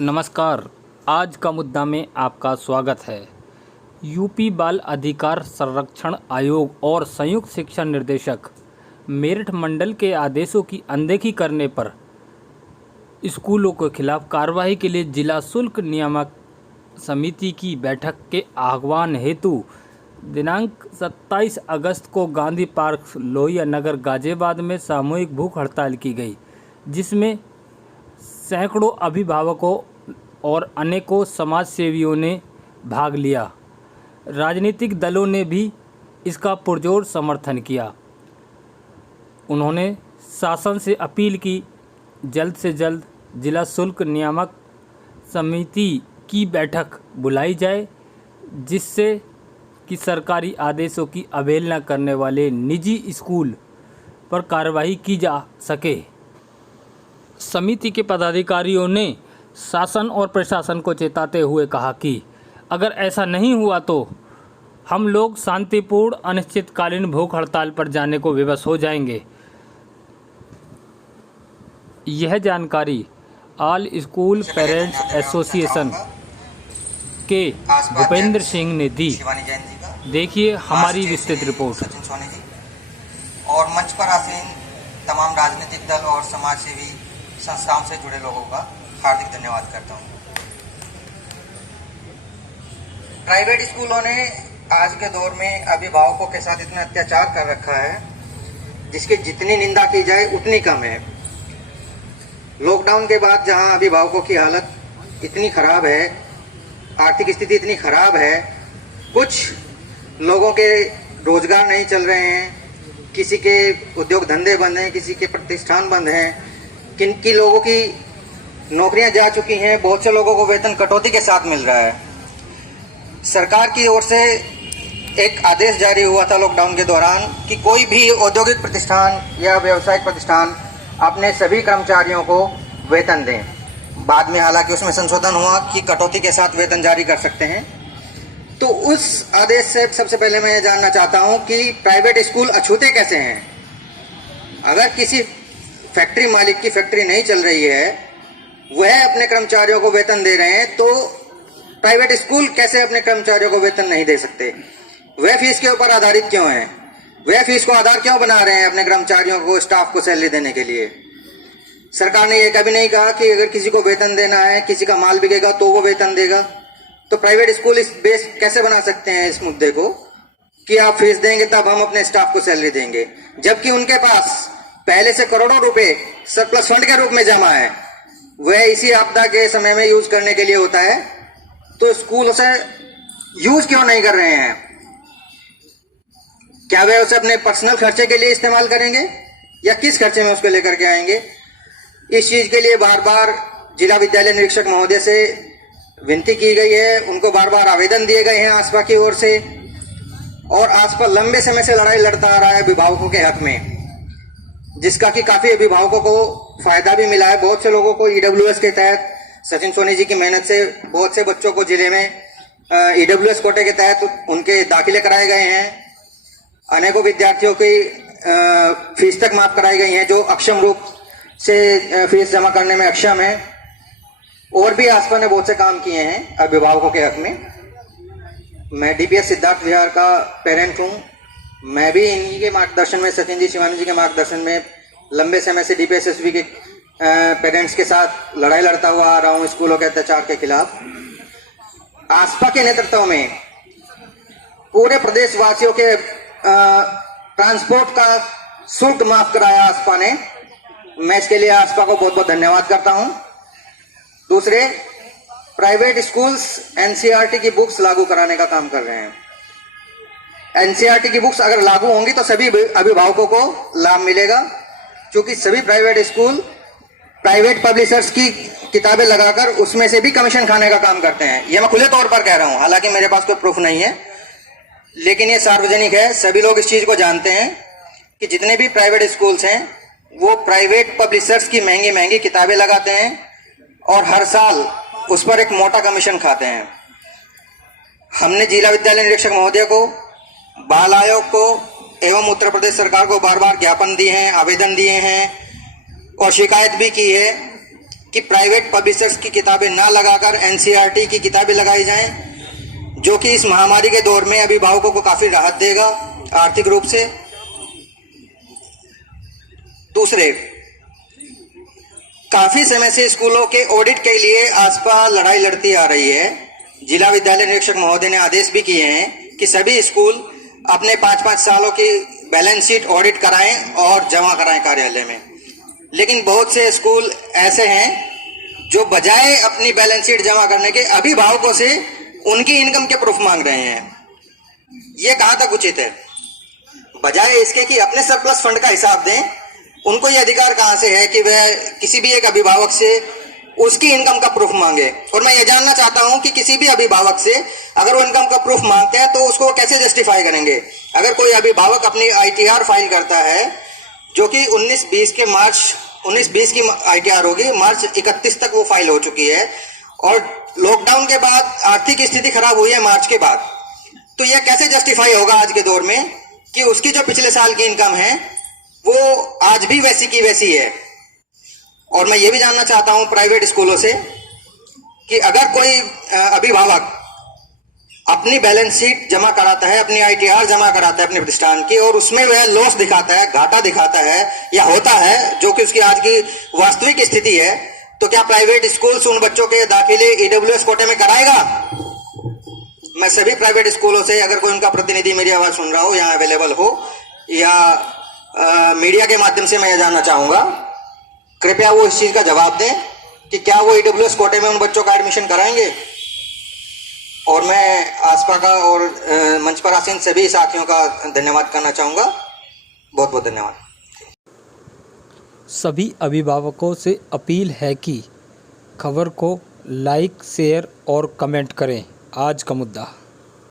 नमस्कार। आज का मुद्दा में आपका स्वागत है। यूपी बाल अधिकार संरक्षण आयोग और संयुक्त शिक्षा निर्देशक मेरठ मंडल के आदेशों की अनदेखी करने पर स्कूलों के खिलाफ कार्रवाई के लिए जिला शुल्क नियामक समिति की बैठक के आह्वान हेतु दिनांक 27 अगस्त को गांधी पार्क लोहिया नगर गाजियाबाद में सामूहिक भूख हड़ताल की गई, जिसमें सैकड़ों अभिभावकों और अनेकों समाजसेवियों ने भाग लिया। राजनीतिक दलों ने भी इसका पुरजोर समर्थन किया। उन्होंने शासन से अपील की जल्द से जल्द जिला शुल्क नियामक समिति की बैठक बुलाई जाए, जिससे कि सरकारी आदेशों की अवहेलना करने वाले निजी स्कूल पर कार्रवाई की जा सके। समिति के पदाधिकारियों ने शासन और प्रशासन को चेताते हुए कहा कि अगर ऐसा नहीं हुआ तो हम लोग शांतिपूर्ण अनिश्चितकालीन भूख हड़ताल पर जाने को विवश हो जाएंगे। यह जानकारी ऑल स्कूल पेरेंट्स एसोसिएशन के भूपेंद्र सिंह ने दी। देखिए हमारी विस्तृत रिपोर्ट। और मंच पर आसीन तमाम राजनीतिक दल और समाजसेवी संस्थाओं से जुड़े लोगों का हार्दिक धन्यवाद करता हूं। प्राइवेट स्कूलों ने आज के दौर में अभिभावकों के साथ इतना अत्याचार कर रखा है, जिसकी जितनी निंदा की जाए उतनी कम है। लॉकडाउन के बाद जहां अभिभावकों की हालत इतनी खराब है, आर्थिक स्थिति इतनी खराब है, कुछ लोगों के रोजगार नहीं चल रहे हैं, किसी के उद्योग धंधे बंद हैं, किसी के प्रतिष्ठान बंद हैं, किनकी लोगों की नौकरियां जा चुकी हैं, बहुत से लोगों को वेतन कटौती के साथ मिल रहा है। सरकार की ओर से एक आदेश जारी हुआ था लॉकडाउन के दौरान कि कोई भी औद्योगिक प्रतिष्ठान या व्यावसायिक प्रतिष्ठान अपने सभी कर्मचारियों को वेतन दें। बाद में हालांकि उसमें संशोधन हुआ कि कटौती के साथ वेतन जारी कर सकते हैं। तो उस आदेश से सबसे पहले मैं ये जानना चाहता हूं कि प्राइवेट स्कूल अछूते कैसे हैं। अगर किसी फैक्ट्री मालिक की फैक्ट्री नहीं चल रही है, वह अपने कर्मचारियों को वेतन दे रहे हैं, तो प्राइवेट स्कूल कैसे अपने कर्मचारियों को वेतन नहीं दे सकते? वह फीस के ऊपर आधारित क्यों है? वह फीस को आधार क्यों बना रहे हैं अपने कर्मचारियों को, स्टाफ को सैलरी देने के लिए? सरकार ने यह कभी नहीं कहा कि अगर किसी को वेतन देना है, किसी का माल बिकेगा तो वो वेतन देगा। तो प्राइवेट स्कूल इस बेस कैसे बना सकते हैं इस मुद्दे को कि आप फीस देंगे तब हम अपने स्टाफ को सैलरी देंगे, जबकि उनके पास पहले से करोड़ों रुपए सरप्लस फंड के रूप में जमा है, वह इसी आपदा के समय में यूज करने के लिए होता है। तो स्कूल उसे यूज क्यों नहीं कर रहे हैं? क्या वे उसे अपने पर्सनल खर्चे के लिए इस्तेमाल करेंगे या किस खर्चे में उसको लेकर के आएंगे? इस चीज के लिए बार बार जिला विद्यालय निरीक्षक महोदय से विनती की गई है, उनको बार बार आवेदन दिए गए हैं आसपा की ओर से, और आसपा लंबे समय से लड़ाई लड़ता आ रहा है अभिभावकों के हक में, जिसका कि काफी अभिभावकों को फायदा भी मिला है। बहुत से लोगों को ईडब्ल्यूएस के तहत सचिन सोनी जी की मेहनत से बहुत से बच्चों को जिले में ईडब्ल्यूएस कोटे के तहत उनके दाखिले कराए गए हैं। अनेकों विद्यार्थियों की फीस तक माफ कराई गई है जो अक्षम रूप से फीस जमा करने में अक्षम है। और भी आसपा ने बहुत से काम किए हैं अभिभावकों के हक में। मैं डीपीएस सिद्धार्थ विहार का पेरेंट हूँ। मैं भी इन्हीं के मार्गदर्शन में, सचिन जी शिवानी जी के मार्गदर्शन में लंबे समय से डीपीएसएसबी के पेरेंट्स के साथ लड़ाई लड़ता हुआ आ रहा हूँ स्कूलों के अत्याचार के खिलाफ। आसपा के नेतृत्व में पूरे प्रदेश वासियों के ट्रांसपोर्ट का शुल्क माफ कराया आसपा ने। मैं इसके लिए आसपा को बहुत बहुत धन्यवाद करता हूं। दूसरे, प्राइवेट स्कूल्स एनसीईआरटी की बुक्स लागू कराने का काम कर रहे हैं। एनसीईआरटी की बुक्स अगर लागू होंगी तो सभी अभिभावकों को लाभ मिलेगा, क्योंकि सभी प्राइवेट स्कूल प्राइवेट पब्लिशर्स की किताबें लगाकर उसमें से भी कमीशन खाने का काम करते हैं। यह मैं खुले तौर पर कह रहा हूं, हालांकि मेरे पास कोई प्रूफ नहीं है, लेकिन ये सार्वजनिक है, सभी लोग इस चीज को जानते हैं कि जितने भी प्राइवेट स्कूल्स हैं वो प्राइवेट पब्लिशर्स की महंगी महंगी किताबें लगाते हैं और हर साल उस पर एक मोटा कमीशन खाते हैं। हमने जिला विद्यालय निरीक्षक महोदय को, बाल आयोग को एवं उत्तर प्रदेश सरकार को बार बार ज्ञापन दिए हैं, आवेदन दिए हैं और शिकायत भी की है कि प्राइवेट पब्लिशर्स की किताबें ना लगाकर एनसीईआरटी की किताबें लगाई जाएं, जो कि इस महामारी के दौर में अभिभावकों को काफी राहत देगा आर्थिक रूप से। दूसरे, काफी समय से स्कूलों के ऑडिट के लिए आसपा लड़ाई लड़ती आ रही है। जिला विद्यालय निरीक्षक महोदय ने आदेश भी किए हैं कि सभी स्कूल अपने 5-5 सालों की बैलेंस शीट ऑडिट कराएं और जमा कराएं कार्यालय में। लेकिन बहुत से स्कूल ऐसे हैं जो बजाय अपनी बैलेंस शीट जमा करने के अभिभावकों से उनकी इनकम के प्रूफ मांग रहे हैं। ये कहां तक उचित है? बजाय इसके कि अपने सरप्लस फंड का हिसाब दें, उनको ये अधिकार कहां से है कि वह किसी भी एक अभिभावक से उसकी इनकम का प्रूफ मांगे? और मैं ये जानना चाहता हूं कि किसी भी अभिभावक से अगर वो इनकम का प्रूफ मांगते हैं तो उसको कैसे जस्टिफाई करेंगे? अगर कोई अभिभावक अपनी आईटीआर फाइल करता है, जो कि 19-20 की आईटीआर होगी, मार्च 31 तक वो फाइल हो चुकी है, और लॉकडाउन के बाद आर्थिक स्थिति खराब हुई है मार्च के बाद, तो यह कैसे जस्टिफाई होगा आज के दौर में कि उसकी जो पिछले साल की इनकम है वो आज भी वैसी की वैसी है? और मैं ये भी जानना चाहता हूं प्राइवेट स्कूलों से कि अगर कोई अभिभावक अपनी बैलेंस शीट जमा कराता है, अपनी आईटीआर जमा कराता है अपने प्रतिष्ठान की, और उसमें वह लॉस दिखाता है, घाटा दिखाता है या होता है, जो कि उसकी आज की वास्तविक स्थिति है, तो क्या प्राइवेट स्कूल्स उन बच्चों के दाखिले ईडब्ल्यूएस कोटे में कराएगा? मैं सभी प्राइवेट स्कूलों से, अगर कोई उनका प्रतिनिधि मेरी आवाज सुन रहा हो, यहाँ अवेलेबल हो, या मीडिया के माध्यम से मैं ये जानना चाहूंगा, कृपया वो इस चीज का जवाब दें कि क्या वो ईडब्ल्यूएस कोटे में उन बच्चों का एडमिशन कराएंगे। और मैं आसपा का और मंच पर आसीन सभी साथियों का धन्यवाद करना चाहूंगा। बहुत बहुत धन्यवाद। सभी अभिभावकों से अपील है कि खबर को लाइक, शेयर और कमेंट करें। आज का मुद्दा।